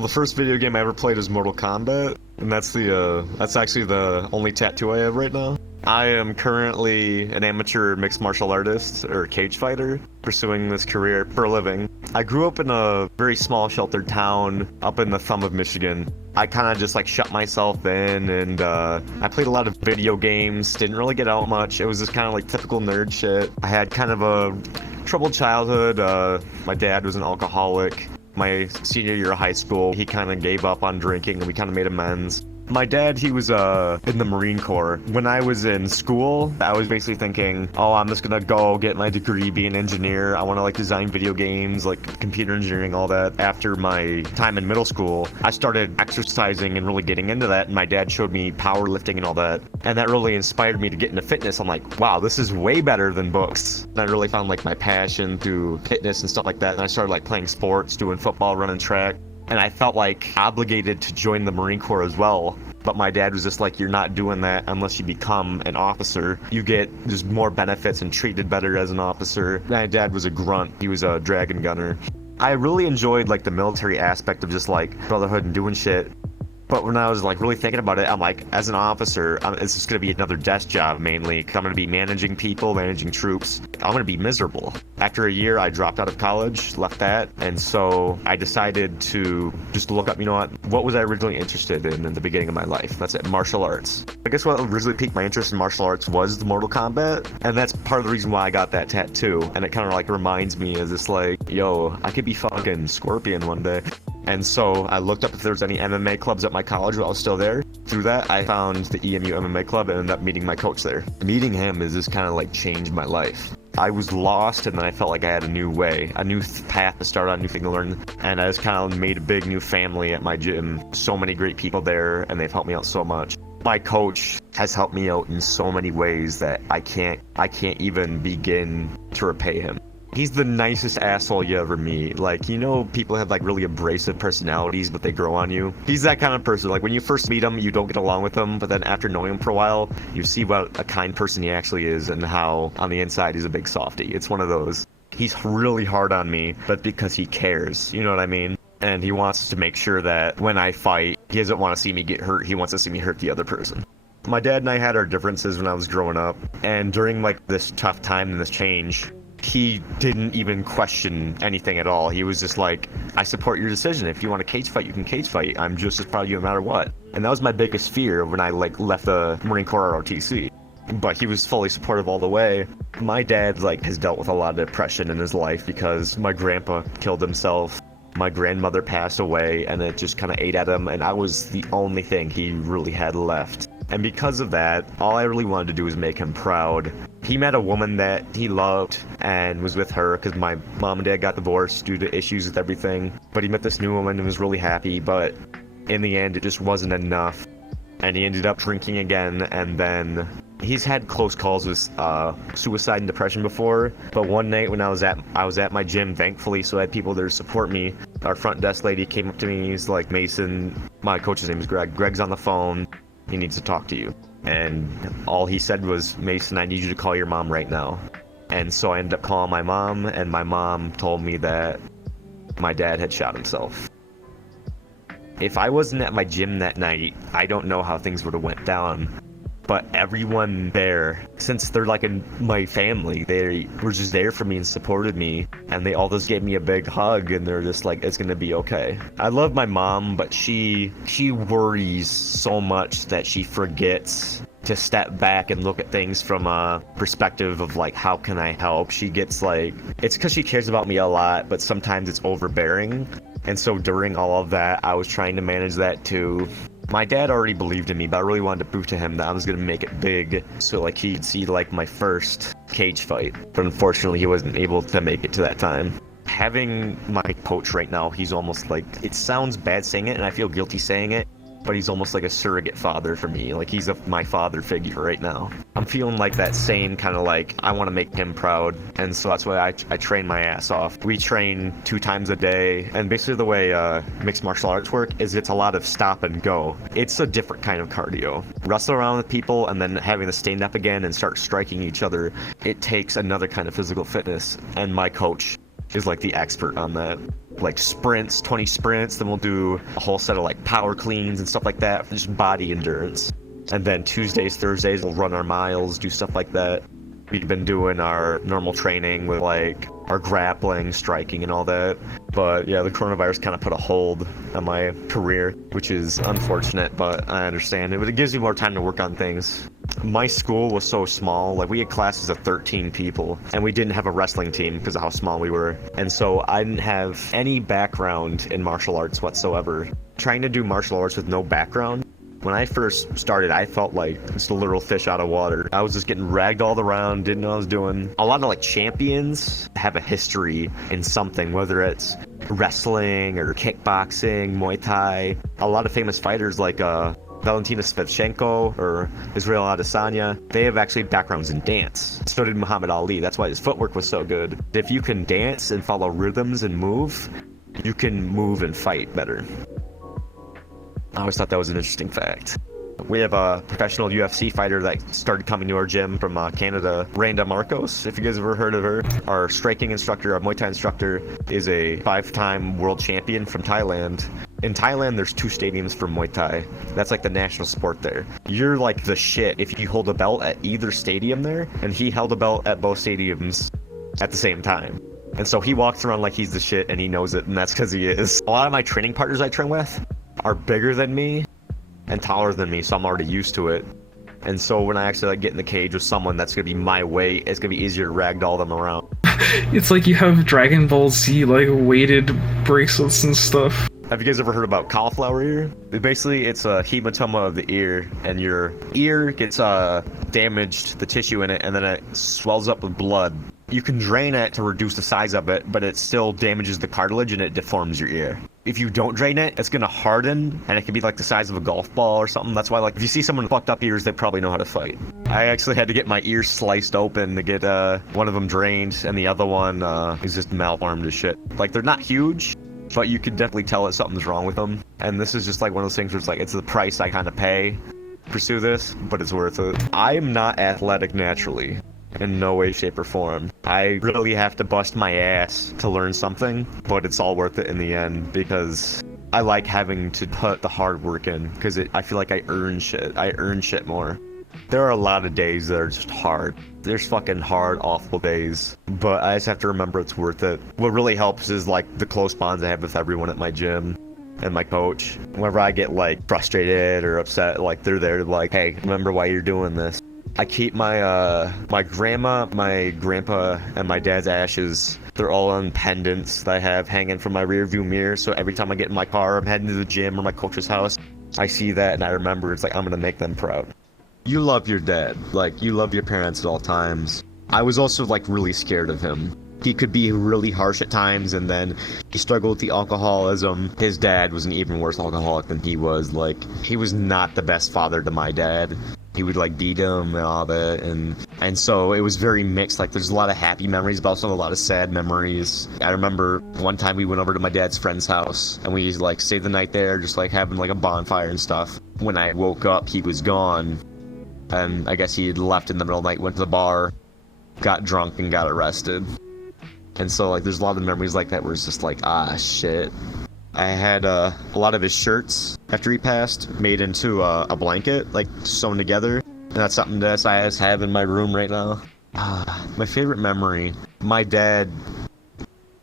Well, the first video game I ever played was Mortal Kombat, and that's actually the only tattoo I have right now. I am currently an amateur mixed martial artist, or cage fighter, pursuing this career for a living. I grew up in a very small sheltered town up in the thumb of Michigan. I kind of just like shut myself in, and I played a lot of video games, didn't really get out much. It was just kind of like typical nerd shit. I had kind of a troubled childhood. My dad was an alcoholic. My senior year of high school, he kind of gave up on drinking, and we kind of made amends. My dad, he was in the Marine Corps. When I was in school, I was basically thinking, oh, I'm just gonna go get my degree, be an engineer. I want to like design video games, like computer engineering, all that. After my time in middle school, I started exercising and really getting into that, and my dad showed me powerlifting and all that. And that really inspired me to get into fitness. I'm like, wow, this is way better than books. And I really found like my passion through fitness and stuff like that. And I started like playing sports, doing football, running track. And I felt like obligated to join the Marine Corps as well. But my dad was just like, you're not doing that unless you become an officer. You get just more benefits and treated better as an officer. My dad was a grunt. He was a dragon gunner. I really enjoyed like the military aspect of just like brotherhood and doing shit. But when I was like really thinking about it, I'm like, as an officer, it's just gonna be another desk job mainly. Cause I'm gonna be managing people, managing troops. I'm gonna be miserable. After a year, I dropped out of college, left that. And so I decided to just look up, you know what was I originally interested in the beginning of my life? That's it, martial arts. I guess what originally piqued my interest in martial arts was the Mortal Kombat. And that's part of the reason why I got that tattoo. And it kind of like reminds me of this like, yo, I could be fucking Scorpion one day. And so I looked up if there was any MMA clubs at my college while I was still there. Through that, I found the EMU MMA club and ended up meeting my coach there. Meeting him has just kind of like changed my life. I was lost, and then I felt like I had a new way, a new path to start on, a new thing to learn. And I just kind of made a big new family at my gym. So many great people there, and they've helped me out so much. My coach has helped me out in so many ways that I can't even begin to repay him. He's the nicest asshole you ever meet. Like, you know, people have like really abrasive personalities, but they grow on you. He's that kind of person. Like when you first meet him, you don't get along with him, but then after knowing him for a while, you see what a kind person he actually is and how on the inside he's a big softie. It's one of those. He's really hard on me, but because he cares, you know what I mean? And he wants to make sure that when I fight, he doesn't want to see me get hurt. He wants to see me hurt the other person. My dad and I had our differences when I was growing up, and during like this tough time and this change, he didn't even question anything at all. He was just like, I support your decision. If you want to cage fight, you can cage fight. I'm just as proud of you no matter what. And that was my biggest fear when I like left the Marine Corps ROTC. But he was fully supportive all the way. My dad like has dealt with a lot of depression in his life because my grandpa killed himself. My grandmother passed away, and it just kind of ate at him, and I was the only thing he really had left. And because of that, all I really wanted to do was make him proud. He met a woman that he loved and was with her because my mom and dad got divorced due to issues with everything. But he met this new woman and was really happy, but in the end, it just wasn't enough. And he ended up drinking again, and then he's had close calls with suicide and depression before. But one night when I was at my gym, thankfully, so I had people there to support me. Our front desk lady came up to me. He's like, Mason, my coach's name is Greg. Greg's on the phone. He needs to talk to you. And all he said was, Mason, I need you to call your mom right now. And so I ended up calling my mom, and my mom told me that my dad had shot himself. If I wasn't at my gym that night, I don't know how things would have went down. But everyone there, since they're like in my family, they were just there for me and supported me. And they all just gave me a big hug, and they're just like, it's gonna be okay. I love my mom, but she worries so much that she forgets to step back and look at things from a perspective of like, how can I help? She gets like, it's because she cares about me a lot, but sometimes it's overbearing. And so during all of that, I was trying to manage that too. My dad already believed in me, but I really wanted to prove to him that I was gonna make it big, so like he'd see like my first cage fight. But unfortunately, he wasn't able to make it to that time. Having my coach right now, he's almost like, it sounds bad saying it, and I feel guilty saying it, but he's almost like a surrogate father for me. Like he's my father figure right now. I'm feeling like that same kind of like, I want to make him proud, and so that's why I train my ass off. We train 2 times a day, and basically the way mixed martial arts work is it's a lot of stop and go. It's a different kind of cardio. Wrestle around with people and then having to stand up again and start striking each other, it takes another kind of physical fitness. And my coach, is like the expert on that. Like sprints, 20 sprints, then we'll do a whole set of like power cleans and stuff like that for just body endurance. And then Tuesdays, Thursdays, we'll run our miles, do stuff like that. We've been doing our normal training with like our grappling, striking, and all that. But yeah, the coronavirus kind of put a hold on my career, which is unfortunate, but I understand it. But it gives me more time to work on things. My school was so small, like we had classes of 13 people, and we didn't have a wrestling team because of how small we were. And so I didn't have any background in martial arts whatsoever. Trying to do martial arts with no background, when I first started, I felt like just a literal fish out of water. I was just getting ragdolled around, didn't know what I was doing. A lot of like champions have a history in something, whether it's wrestling or kickboxing, Muay Thai. A lot of famous fighters like Valentina Shevchenko or Israel Adesanya, they have actually backgrounds in dance. So did Muhammad Ali. That's why his footwork was so good. If you can dance and follow rhythms and move, you can move and fight better. I always thought that was an interesting fact. We have a professional UFC fighter that started coming to our gym from Canada, Randa Marcos, if you guys have ever heard of her. Our striking instructor, our Muay Thai instructor, is a 5-time world champion from Thailand. In Thailand, there's 2 stadiums for Muay Thai. That's like the national sport there. You're like the shit if you hold a belt at either stadium there, and he held a belt at both stadiums at the same time. And so he walks around like he's the shit, and he knows it, and that's because he is. A lot of my training partners I train with are bigger than me and taller than me, so I'm already used to it. And so when I actually like get in the cage with someone that's gonna be my weight, it's gonna be easier to ragdoll them around. It's like you have Dragon Ball Z like weighted bracelets and stuff. Have you guys ever heard about cauliflower ear? Basically, it's a hematoma of the ear, and your ear gets damaged, the tissue in it, and then it swells up with blood. You can drain it to reduce the size of it, but it still damages the cartilage and it deforms your ear. If you don't drain it, it's gonna harden, and it can be like the size of a golf ball or something. That's why, like, if you see someone with fucked up ears, they probably know how to fight. I actually had to get my ears sliced open to get one of them drained, and the other one is just malformed as shit. Like, they're not huge, but you can definitely tell that something's wrong with them. And this is just like one of those things where it's like, it's the price I kind of pay to pursue this, but it's worth it. I'm not athletic naturally. In no way, shape, or form. I really have to bust my ass to learn something, but it's all worth it in the end because I like having to put the hard work in because I feel like I earn shit. I earn shit more. There are a lot of days that are just hard. There's fucking hard, awful days, but I just have to remember it's worth it. What really helps is like the close bonds I have with everyone at my gym and my coach. Whenever I get like frustrated or upset, like they're there to like, hey, remember why you're doing this. I keep my my grandma, my grandpa, and my dad's ashes. They're all on pendants that I have hanging from my rear view mirror. So every time I get in my car, I'm heading to the gym or my coach's house, I see that and I remember it's like I'm gonna make them proud. You love your dad, like you love your parents at all times. I was also like really scared of him. He could be really harsh at times, and then he struggled with the alcoholism. His dad was an even worse alcoholic than he was. Like, he was not the best father to my dad. He would like beat him and all that, and so it was very mixed. Like, there's a lot of happy memories, but also a lot of sad memories. I remember one time we went over to my dad's friend's house, and we like stayed the night there, just like having like a bonfire and stuff. When I woke up, he was gone, and I guess he had left in the middle of the night, went to the bar, got drunk, and got arrested. And so, like, there's a lot of memories like that where it's just like, ah, shit. I had a lot of his shirts after he passed made into a blanket, like, sewn together. And that's something that I have in my room right now. My favorite memory, my dad,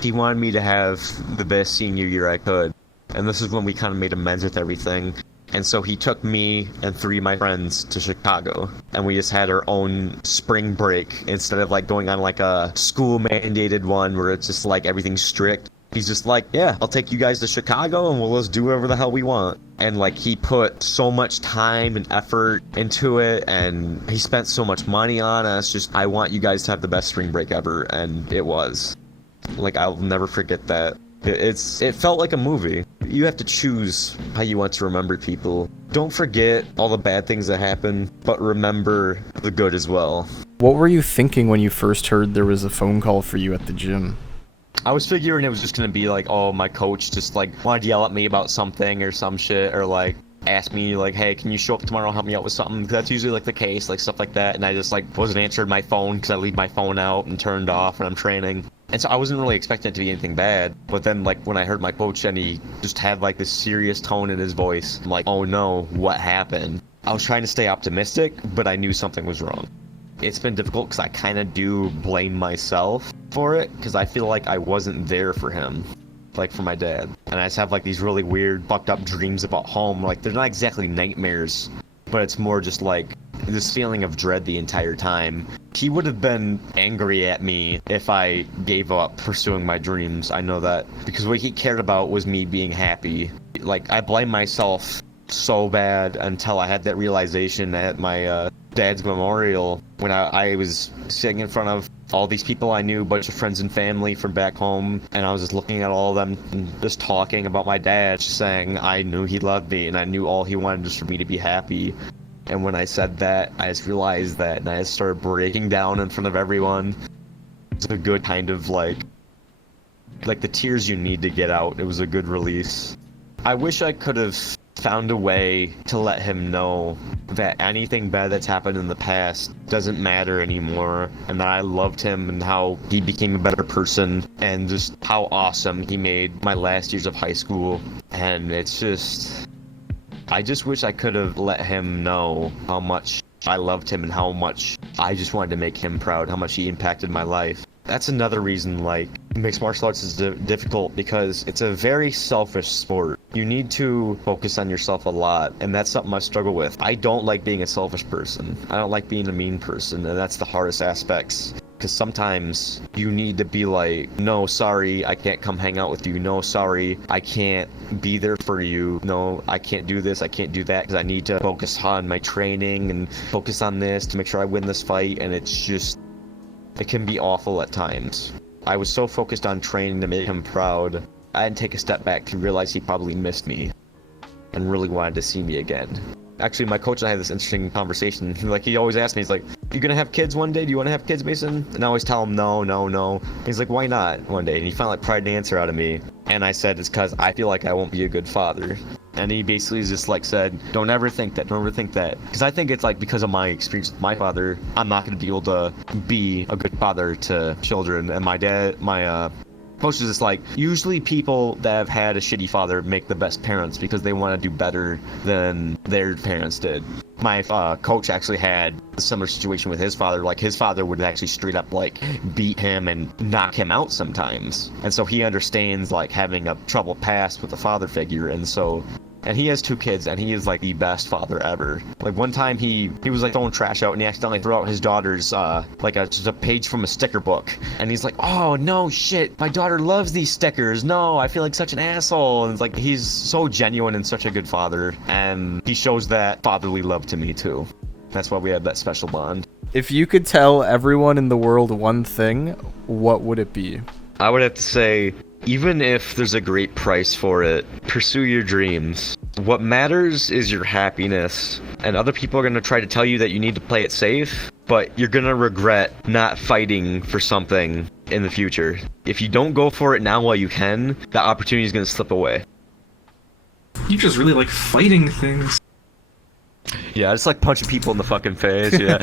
he wanted me to have the best senior year I could. And this is when we kind of made amends with everything. And so he took me and 3 of my friends to Chicago, and we just had our own spring break instead of like going on like a school mandated one where it's just like everything's strict. He's just like, yeah, I'll take you guys to Chicago and we'll just do whatever the hell we want. And like he put so much time and effort into it, and he spent so much money on us. Just, I want you guys to have the best spring break ever, and it was. Like, I'll never forget that. It felt like a movie. You have to choose how you want to remember people. Don't forget all the bad things that happen, but remember the good as well. What were you thinking when you first heard there was a phone call for you at the gym? I was figuring it was just gonna be like, oh, my coach just like wanted to yell at me about something or some shit, or like ask me like, hey, can you show up tomorrow and help me out with something? That's usually like the case, like stuff like that. And I just like wasn't answering my phone because I leave my phone out and turned off when I'm training. And so I wasn't really expecting it to be anything bad. But then, like, when I heard my coach and he just had, like, this serious tone in his voice, I'm like, oh no, what happened? I was trying to stay optimistic, but I knew something was wrong. It's been difficult because I kind of do blame myself for it, because I feel like I wasn't there for him, like for my dad. And I just have like these really weird, fucked up dreams about home. Like, they're not exactly nightmares, but it's more just like this feeling of dread the entire time. He would have been angry at me if I gave up pursuing my dreams. I know that, because what he cared about was me being happy. Like, I blame myself so bad until I had that realization at my dad's memorial, when I was sitting in front of all these people I knew, a bunch of friends and family from back home, and I was just looking at all of them and just talking about my dad, just saying I knew he loved me and I knew all he wanted was for me to be happy. And when I said that, I just realized that, and I just started breaking down in front of everyone. It's a good kind of like the tears you need to get out. It was a good release. I wish I could have found a way to let him know that anything bad that's happened in the past doesn't matter anymore, and that I loved him and how he became a better person and just how awesome he made my last years of high school. And it's just, I just wish I could have let him know how much I loved him and how much I just wanted to make him proud, how much he impacted my life. That's another reason, like, mixed martial arts is difficult, because it's a very selfish sport. You need to focus on yourself a lot, and that's something I struggle with. I don't like being a selfish person. I don't like being a mean person, and that's the hardest aspects. Because sometimes you need to be like, no, sorry, I can't come hang out with you. No, sorry, I can't be there for you. No, I can't do this, I can't do that, because I need to focus on my training and focus on this to make sure I win this fight, and it's just, it can be awful at times. I was so focused on training to make him proud, I had to take a step back to realize he probably missed me and really wanted to see me again. Actually, my coach and I had this interesting conversation. Like, he always asks me, he's like, you gonna have kids one day? Do you want to have kids, Mason? And I always tell him, no, no, no. He's like, why not one day? And he finally pried an answer out of me. And I said, it's because I feel like I won't be a good father. And he basically just like said, don't ever think that, don't ever think that. Because I think it's like, because of my experience with my father, I'm not going to be able to be a good father to children. And my coach is just like, usually people that have had a shitty father make the best parents because they want to do better than their parents did. My coach actually had a similar situation with his father. Like, his father would actually straight up like beat him and knock him out sometimes. And so he understands like having a troubled past with a father figure. And he has 2 kids, and he is like the best father ever. Like, one time he was like throwing trash out, and he accidentally threw out his daughter's just a page from a sticker book. And he's like, oh no, shit, my daughter loves these stickers. No, I feel like such an asshole. And it's like, he's so genuine and such a good father, and he shows that fatherly love to me too. That's why we have that special bond. If you could tell everyone in the world one thing, what would it be? I would have to say, even if there's a great price for it, pursue your dreams. What matters is your happiness, and other people are going to try to tell you that you need to play it safe, but you're going to regret not fighting for something in the future. If you don't go for it now while you can, that opportunity is going to slip away. You just really like fighting things. Yeah, I just like punching people in the fucking face, yeah.